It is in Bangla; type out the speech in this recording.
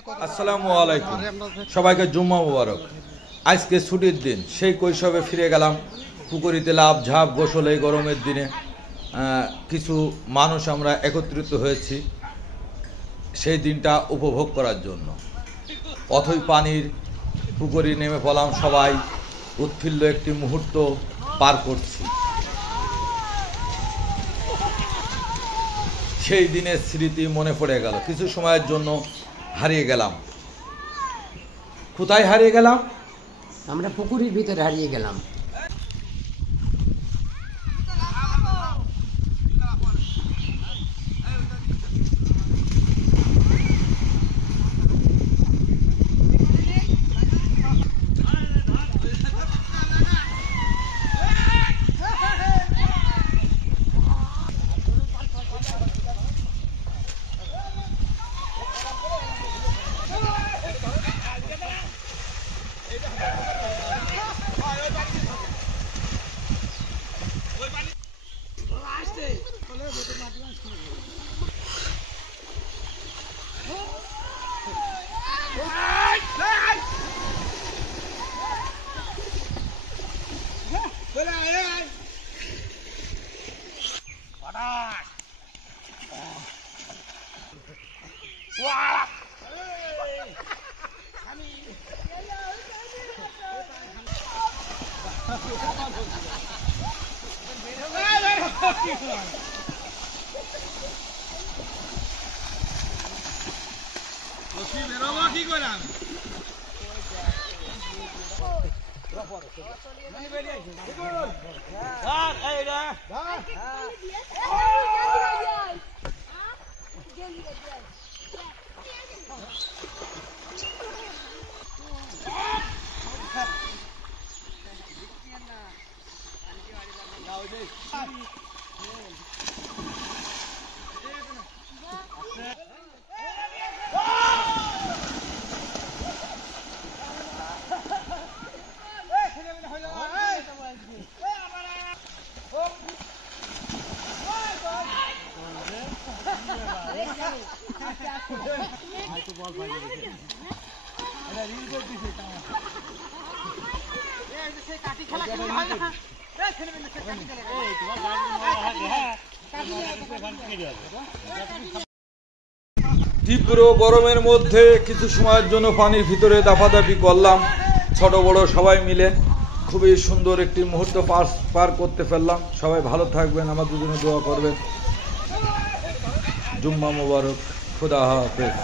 আসসালামু আলাইকুম, সবাইকে জুম্মা মুবারক। আজকে ছুটির দিন, সেই কৈশবে ফিরে গেলাম। পুকুরিতে লাভ ঝাঁপ গোসল এই গরমের দিনে কিছু মানুষ আমরা একত্রিত হয়েছি সেই দিনটা উপভোগ করার জন্য। অথই পানির পুকুরে নেমে পড়লাম, সবাই উৎফুল্ল একটি মুহূর্ত পার করছি। সেই দিনের স্মৃতি মনে পড়ে গেল, কিছু সময়ের জন্য হারিয়ে গেলাম। কোথায় হারিয়ে গেলাম? আমরা পুকুরের ভিতরে হারিয়ে গেলাম। তীব্র গরমের মধ্যে কিছু সময়ের জন্য পানির ভিতরে দাপাদাপি করলাম, ছোট বড় সবাই মিলে। খুবই সুন্দর একটি মুহূর্ত পার করতে ফেললাম। সবাই ভালো থাকবেন, আমাদের জন্য দোয়া করবেন। জুম্মা মুবারক, খুদা হাফেজ।